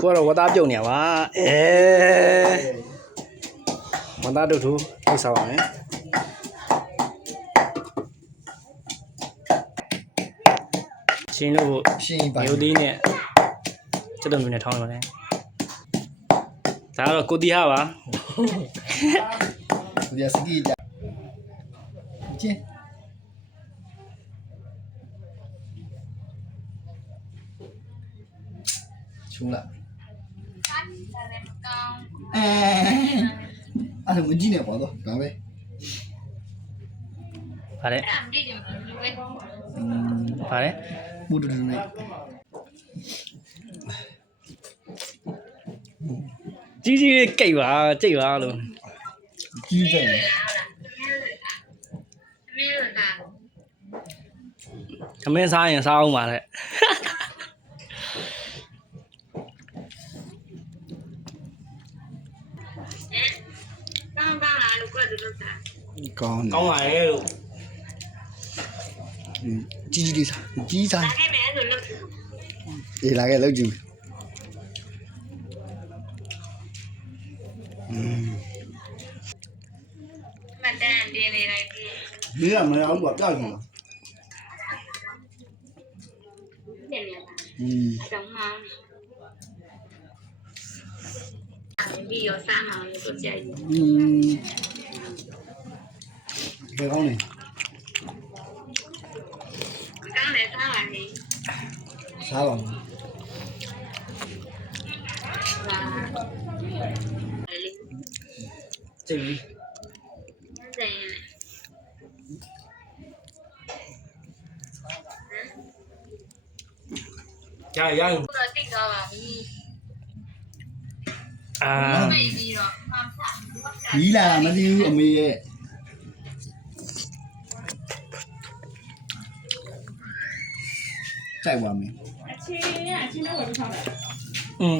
ကိုကတော့ဝသားပြုတ်နေပါဝသားတို့ထိုးနှိပ်စားပါမယ်ချင်းတို့မျိုးသေးနဲ့စက်တော်မျိုးနဲ့ထောင်းနေပါတယ်ဒါကတော့ကိုတီဟာပါဒီစကီကြချင်းချုံလာအဲ့ဒါမကြည့်နဲ့ပေါ့တော့ဒါပဲဗါလဲဗါလဲမူတူတူနဲ့ကြီးကြီးလေးကိတ်ပါကြိတ်ပါလို့ကြီးတယ်သမင်းစားရင်စားအောင်ပါလေကောင်းကောင်းပါရဲ့လို့ကြီးကြီးလေးစားကြီးစားအေးလာခဲ့လောက်ကြည့်မတန်တင်းနေလိုက်ပြီမင်းကမရအောင်ကွာကြောက်နေလားနေနေပါတော့မှဒီရောစားမှာလို့ကြိုက်ဘယ်ကောင်းလဲကောင်းတယ်စားပါနေစားပါမယ်ကြိတ်ပြီရရတော့တိတ်တော့ပါပြီမိတ်ပြီးတော့မှန်စားဒီလာမသိဘူးအမေရဲ့ကြိုက်ပါမယ်အခြေနဲ့အချင်းနဲ့ဝယ်ပြီးထားတယ်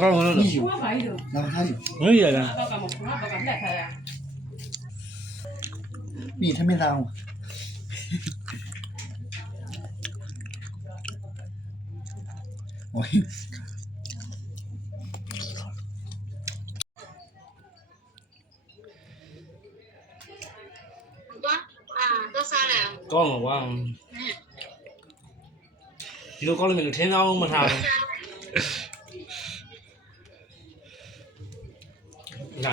ကောင်းလို့ကိုကဘာကြီးတော့လာထားပြီမင်းရလားတော့ကမကူတော့ကလက်ထားရမိထမင်းသားအောင်โอ้ยတော့စားတယ်ကောင်းပါကွာဒီလိုကောင်းလို့မလို့ထင်းဆောင်မထားဘူးလာ